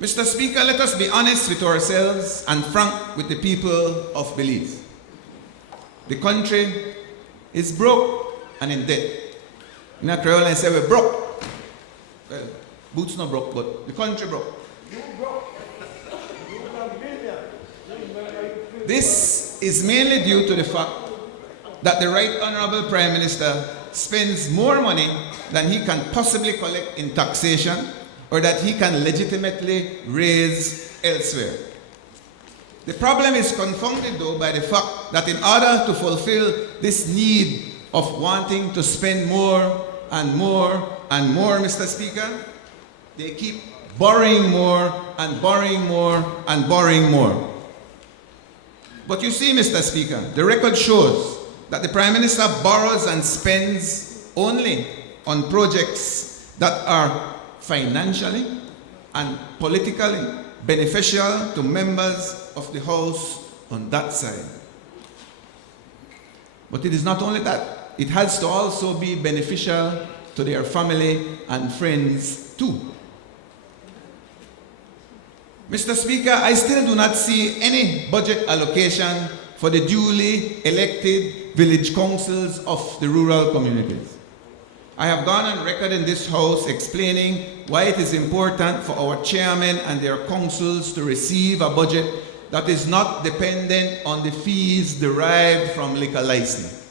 Mr. Speaker, let us be honest with ourselves and frank with the people of Belize. The country is broke and in debt. In a Creole, say we're broke. Well, boots not broke, but the country broke. This is mainly due to the fact that the Right Honorable Prime Minister spends more money than he can possibly collect in taxation or that he can legitimately raise elsewhere. The problem is confounded though by the fact that in order to fulfill this need of wanting to spend more and more and more, Mr. Speaker, they keep borrowing more and borrowing more and borrowing more. But you see, Mr. Speaker, the record shows that the Prime Minister borrows and spends only on projects that are financially and politically beneficial to members of the House on that side. But it is not only that, it has to also be beneficial to their family and friends too. Mr. Speaker, I still do not see any budget allocation for the duly elected village councils of the rural communities. I have gone on record in this House explaining why it is important for our chairmen and their councils to receive a budget that is not dependent on the fees derived from liquor license.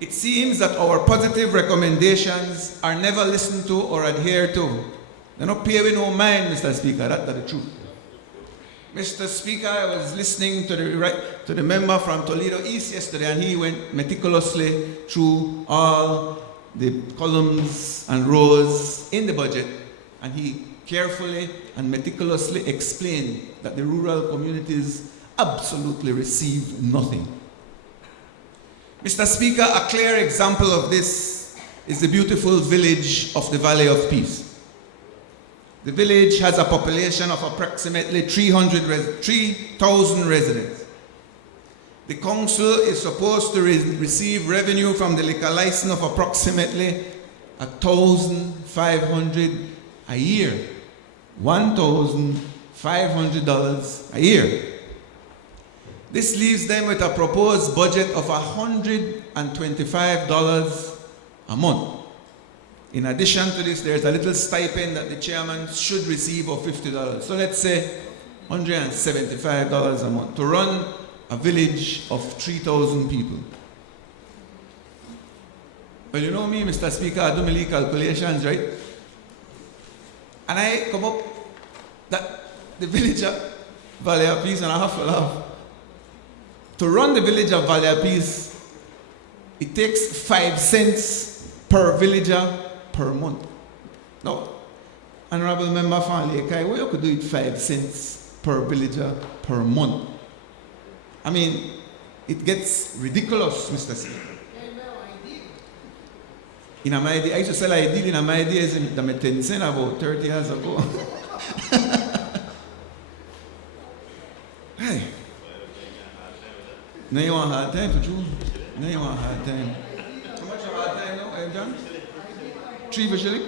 It seems that our positive recommendations are never listened to or adhered to. They're not pay with no mind, Mr. Speaker, that's the truth. Mr. Speaker, I was listening to the member from Toledo East yesterday, and he went meticulously through all the columns and rows in the budget, and he carefully and meticulously explained that the rural communities absolutely receive nothing. Mr. Speaker, a clear example of this is the beautiful village of the Valley of Peace. The village has a population of approximately 3,000 residents. The council is supposed to receive revenue from the liquor license of approximately $1,500 a year. $1,500 a year. This leaves them with a proposed budget of $125 a month. In addition to this, there's a little stipend that the chairman should receive of $50. So let's say $175 a month to run a village of 3,000 people. Well, you know me, Mr. Speaker, I do my calculations, right? And I come up that the village of Valley of Peace, and I have to laugh. To run the village of Valley of Peace, it takes 5 cents per villager per month. Now, Honorable Member from Lekai, well, you could do it 5 cents per villager per month. I mean, it gets ridiculous, Mr. Speaker. In my idea, I used to sell a deal in my ideas in the 10 cents about 30 years ago. Hey. Now you want a hard time to do? Now you want a hard time. How much of a hard time now, John? 3 for shilling?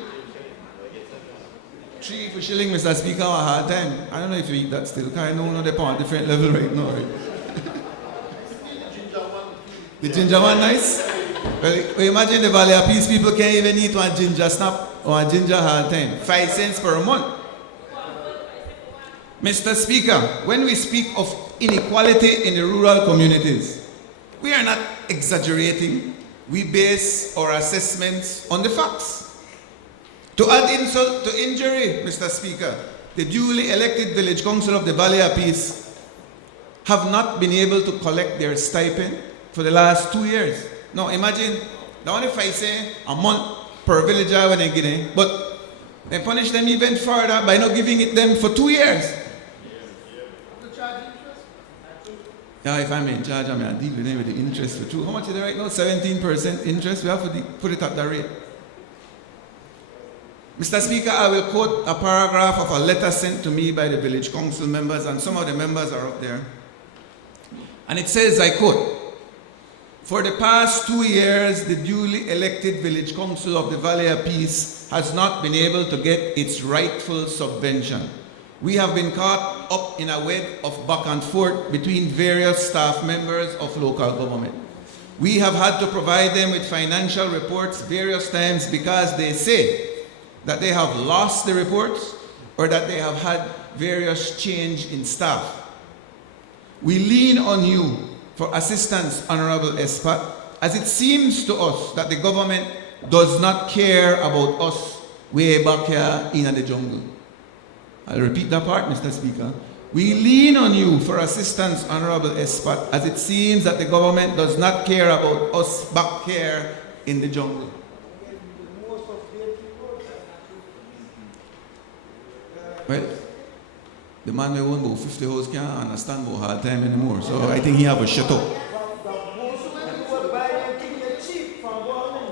3 for shilling, Mr. Speaker, a hard time. I don't know if you eat that still, because I know they're on a different level right now, right? The ginger one nice? Well, imagine the Valley of Peace people can't even eat one ginger snap or a ginger hard time. 5 cents per month. Mr. Speaker, when we speak of inequality in the rural communities, we are not exaggerating. We base our assessments on the facts. To add insult to injury, Mr. Speaker, the duly elected village council of the Valley of Peace have not been able to collect their stipend for the last 2 years. Now imagine, the only if I say a month per villager when they get in, but they punish them even further by not giving it them for 2 years. Yeah, if I'm in charge, I mean, I deal with them with the interest for 2. How much is it right now? 17% interest. We have to put it at the rate. Mr. Speaker, I will quote a paragraph of a letter sent to me by the village council members, and some of the members are up there. And it says, I quote, For the past 2 years, the duly elected Village Council of the Valley of Peace has not been able to get its rightful subvention. We have been caught up in a web of back and forth between various staff members of local government. We have had to provide them with financial reports various times because they say that they have lost the reports or that they have had various change in staff. We lean on you for assistance, Honorable Espat, as it seems to us that the government does not care about us way back here in the jungle. I'll repeat that part, Mr. Speaker. We lean on you for assistance, Honorable Espat, as it seems that the government does not care about us back here in the jungle. Well, the man who own about 50 houses can't understand about hard time anymore, so I think he have a shut up.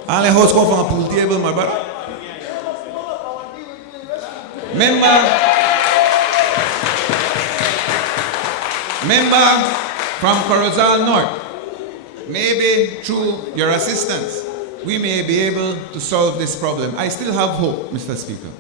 All the house come from a pool table, my brother. Member from Corozal North, maybe through your assistance, we may be able to solve this problem. I still have hope, Mr. Speaker.